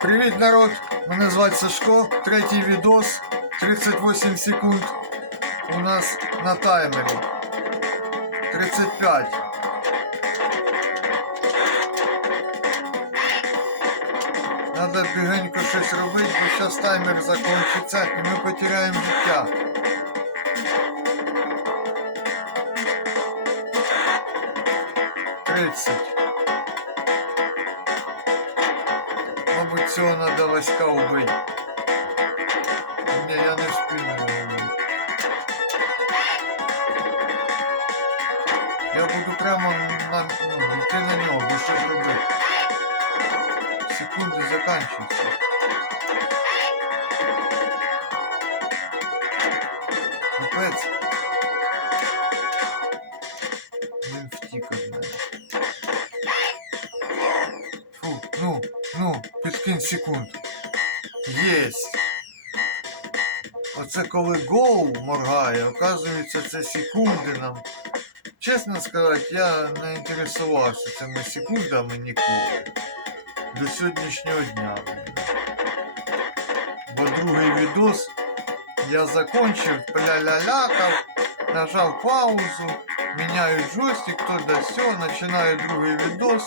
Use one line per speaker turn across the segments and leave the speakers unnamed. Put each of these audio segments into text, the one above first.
Привіт, народ! Мене звати Сашко. Третій відос. 38 секунд. У нас на таймері. 35. Надо бігенько щось робити, бо зараз таймер закінчиться і ми потеряємо життя. Тридцять. Цього надо Васька убити. Ні, я не спину. Я буду прямо на, ну, йти на нього, бо що зробити. Секунди заканчуються. Капець. Ну, секунд. Єсть. Оце коли гол моргає, оказується, це секунди нам. Чесно сказати, я не інтересувався цими секундами ніколи. До сьогоднішнього дня. Бо другий відос я закончив, пля-ля-лякав, нажав паузу, міняю джойстик, то да сьо, починаю другий відос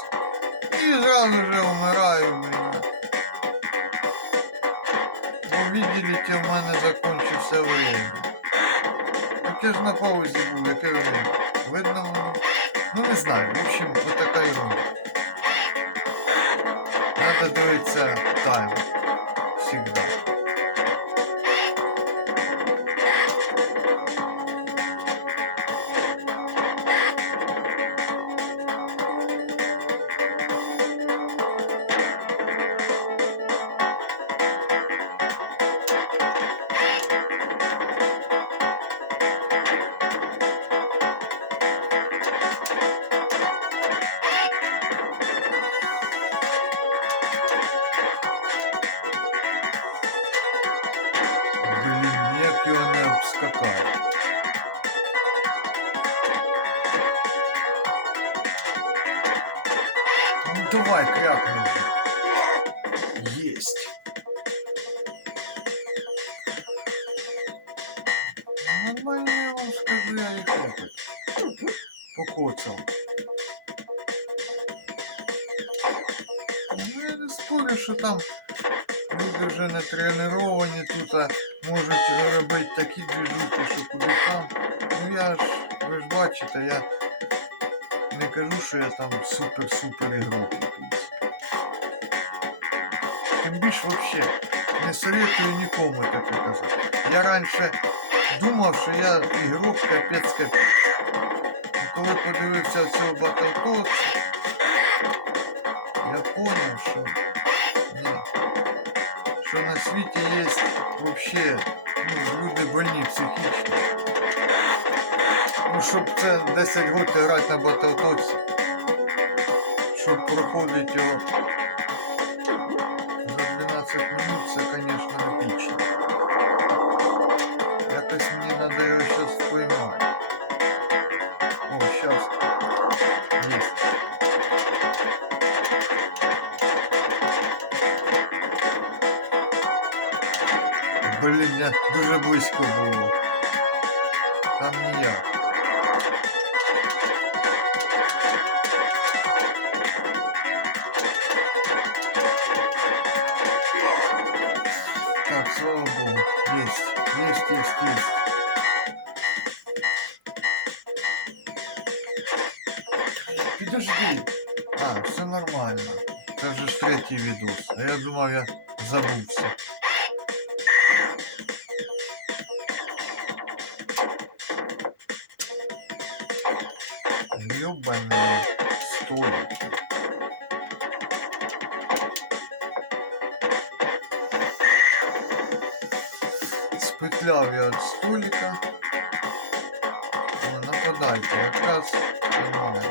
і зразу же вмираю, Бо виділите, в мене закончився время. Так я ж на паузі був, яке время? Видно? Ну не знаю, в общем, вот така ерунда. Надо дивитися тайм. Всегда. Давай, крякни вже. Єсть. Нормально я скажу, я їх опит. Покоцав. Ну я не спорю, що там люди вже не треновані тут, а можуть робити такі движухи, що куди там. Ну я ж, ви ж бачите, я не кажу, що я там супер-супер ігрок якийсь. Тим більш вообще не советую нікому таке казати. Я раніше думав, що я ігрок капець капець. І коли подивився цього Battletoads, я поняв, що ні, що на світі є вообще ну, люди больні психічно. Ну, щоб це 10 років грати на Battletoads, щоб проходити його за 12 минут, це, конечно, епічно. Якось мені треба його зараз поймати. О, зараз. Есть. Блін, я дуже близько було. Там ніяк. Есть, есть, есть. Підожди. А, все нормально. Це вже ж третій відос. А я думав, я забувся. Ёбаные столики. Спетляв я від столика. Нападайте, якраз нормально.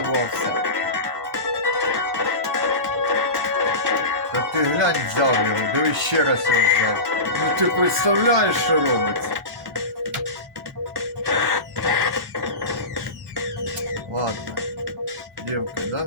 Оставався. Та ти глянь взяв його, дивись ще раз його взяв. Ну ти представляєш, що робиться? Ладно. Девка, да?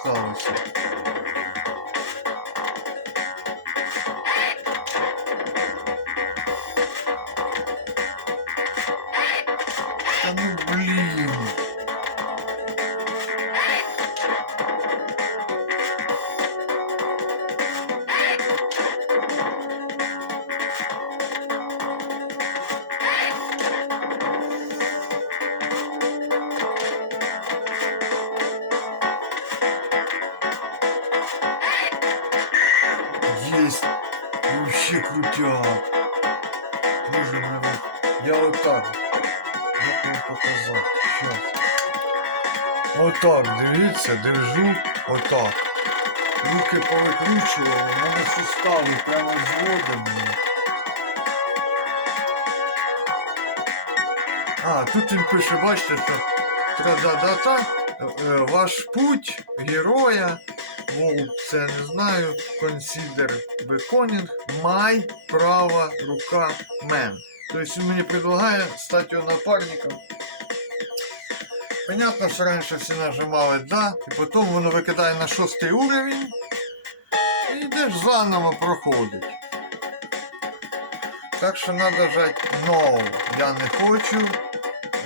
Вообще крутяк. Боже мой. Я вот так. Як вам показати? Щас. Отак, дивіться, держу. Отак. Руки повикручували, в мене сустави прямо зводені. А, тут він пише, бачите, що тра-да-да-та, е, ваш путь героя, мол, це не знаю, consider becoming my права рука man. Тобто він мені предлагає стати його напарником. Понятно, що раніше всі нажимали да, і потім воно викидає на шостий уровень. І йдеш заново проходить. Так що треба жати no, я не хочу.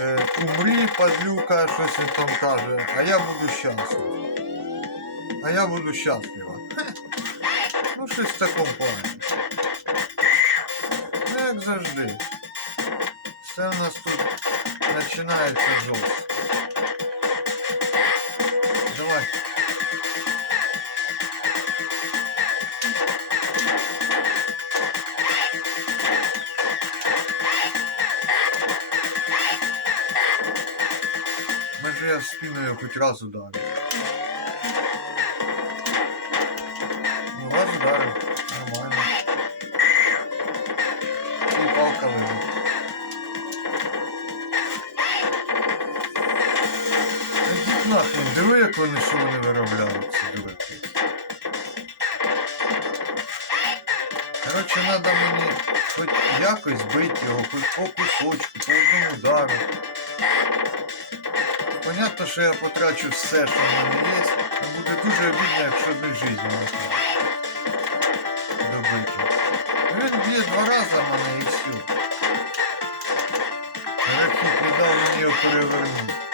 Е, умрі, падлюка, щось він там каже, а я буду щасливий. А я буду щаслива. Ну, щось в такому плані. Ну, як завжди. Все у нас тут починається жорстко. Давай. Може я ее хоть раз ударю. Нахрен, диви, як вони що вони виробляють, ці дураки. Коротше, треба мені хоч якось бити його, хоч по кусочку, по одному удару. Понятно, що я потрачу все, що в мене є. але Буде дуже обідно, якщо одної житті не добити. Він б'є два рази мене і все. Рахіт не дав мені його перевернути.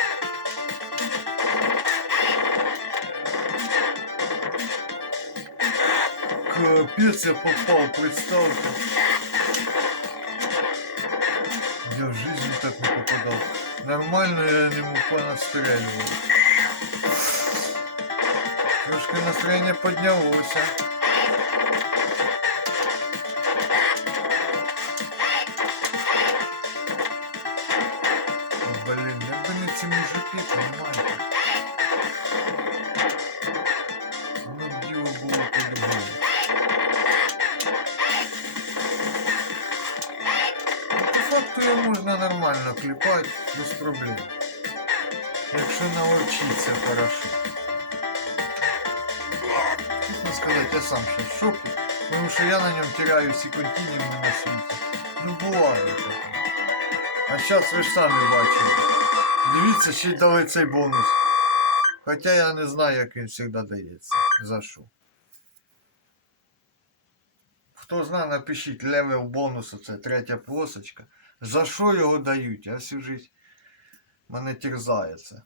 Капец, я попал, представьте. Я в жизни так не попадал. Нормально я ему понастреливал. Трошки настроение поднялось. Блин, клепать, без проблем. Якщо навчиться хорошо. Чесно сказати, я сам ще в шокі, тому що я на ньому теряю континууми на світі. Ну буває таке. А зараз ви ж самі бачили. Дивіться, ще й дали цей бонус. Хоча я не знаю, як він завжди дається. За що. Хто знає, напишіть левел бонусу, це третя полосочка. За що його дають? Я всю життя мене терзає це.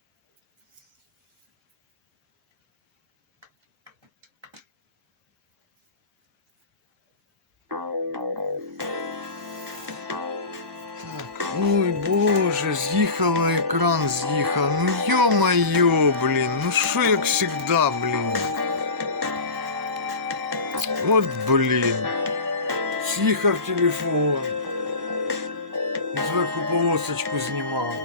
Так, ой боже, з'їхав на екран, з'їхав. Ну ё-моё, блін, ну що як всегда, блін. От блін. З'їхав телефон. Зверху полосочку знімав.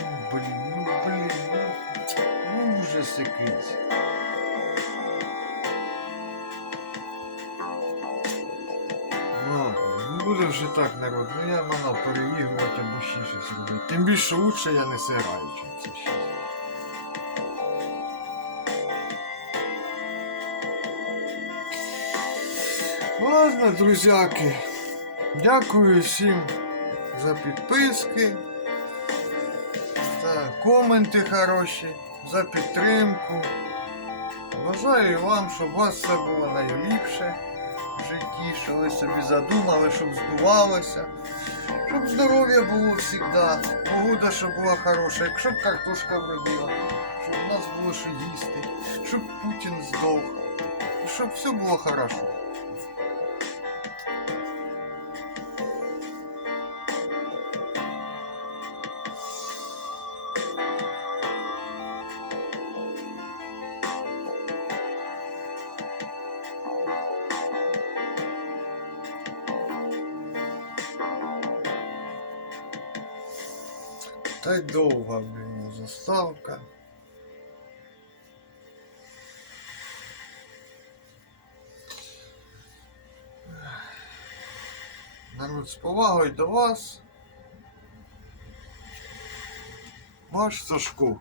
Ну, блін, ну блін, ну, ну ужас якийсь. Ладно, буде вже так, народ. Ну я манав переігрувати або ще щось робити. Тим більше лучше я не сираю, чим це ще. Ладно, друзяки. Дякую всім за підписки, за коменти хороші, за підтримку. Бажаю вам, щоб у вас все було найліпше в житті, що ви собі задумали, щоб збувалося, щоб здоров'я було завжди, погода, щоб була хороша, якщо б картошка вродила, щоб у нас було що їсти, щоб Путін здох, щоб все було хорошо. Та й довга, блін, заставка. Народ, з повагою до вас. Ваш Сашко.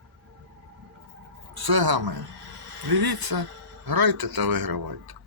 Все гаме. Дивіться, грайте та вигравайте.